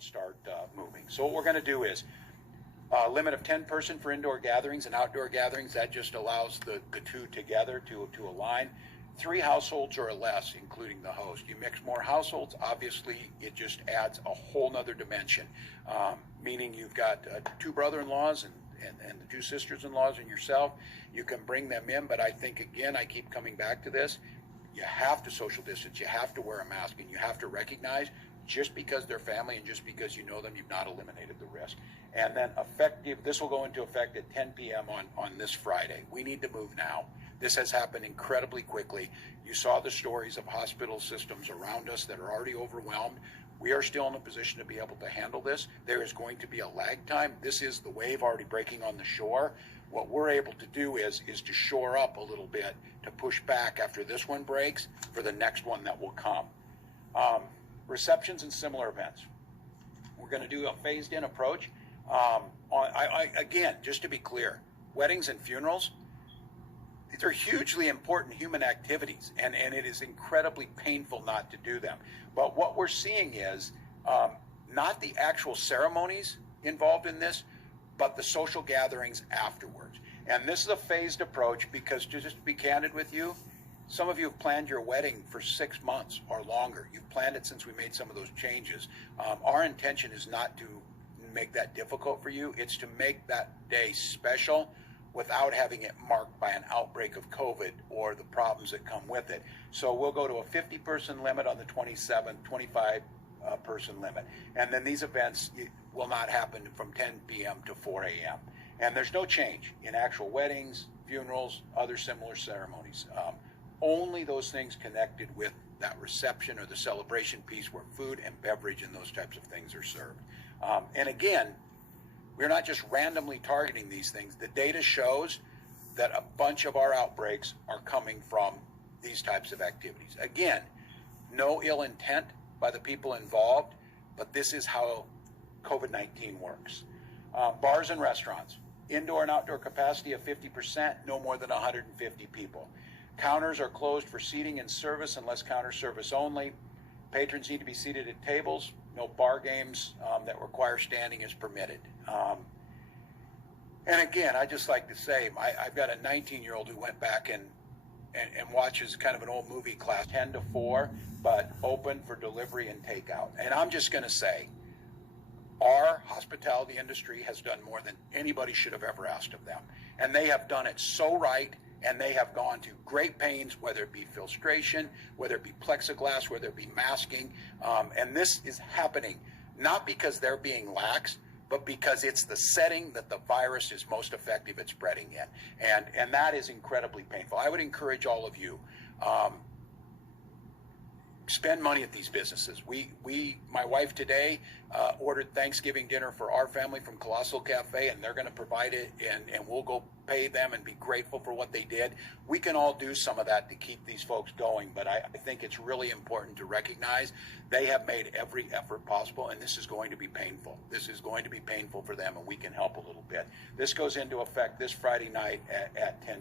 let's start moving. So what we're going to do is limit of 10 person for indoor gatherings and outdoor gatherings. That just allows the two together to align. 3 households or less, including the host. You mix more households, obviously it just adds a whole nother dimension, meaning you've got 2 brother-in-laws and the 2 sisters-in-laws and yourself. You can bring them in, but I think, again, I keep coming back to this, you have to social distance, you have to wear a mask, and you have to recognize just because they're family and just because you know them, you've not eliminated the risk. And then this will go into effect at 10 p.m. on this Friday. We need to move now. This has happened incredibly quickly. You saw the stories of hospital systems around us that are already overwhelmed. We are still in a position to be able to handle this. There is going to be a lag time. This is the wave already breaking on the shore. What we're able to do is to shore up a little bit, to push back after this one breaks for the next one that will come. Receptions and similar events. We're going to do a phased-in approach. Again, just to be clear, weddings and funerals, these are hugely important human activities, and it is incredibly painful not to do them. But what we're seeing is not the actual ceremonies involved in this, but the social gatherings afterwards. And this is a phased approach because, just to be candid with you, some of you have planned your wedding for 6 months or longer. You've planned it since we made some of those changes. Our intention is not to make that difficult for you. It's to make that day special without having it marked by an outbreak of COVID or the problems that come with it. So we'll go to a 50-person limit on the 27th, 25-person limit. And then these events will not happen from 10 p.m. to 4 a.m. And there's no change in actual weddings, funerals, other similar ceremonies. Only those things connected with that reception or the celebration piece where food and beverage and those types of things are served. And again, we're not just randomly targeting these things. The data shows that a bunch of our outbreaks are coming from these types of activities. Again, no ill intent by the people involved, but this is how COVID-19 works. Bars and restaurants, indoor and outdoor capacity of 50%, no more than 150 people. Counters are closed for seating and service unless counter service only. Patrons need to be seated at tables. No bar games that require standing is permitted. And again, I just like to say, I've got a 19-year-old who went back and watches kind of an old movie class, 10 to 4, but open for delivery and takeout. And I'm just going to say, our hospitality industry has done more than anybody should have ever asked of them. And they have done it so right, and they have gone to great pains, whether it be filtration, whether it be plexiglass, whether it be masking. And this is happening not because they're being lax, but because it's the setting that the virus is most effective at spreading in. And that is incredibly painful. I would encourage all of you, spend money at these businesses. My wife today ordered Thanksgiving dinner for our family from Colossal Cafe, and they're going to provide it, and we'll go pay them and be grateful for what they did. We can all do some of that to keep these folks going, but I think it's really important to recognize they have made every effort possible, and this is going to be painful. This is going to be painful for them, and we can help a little bit. This goes into effect this Friday night at 10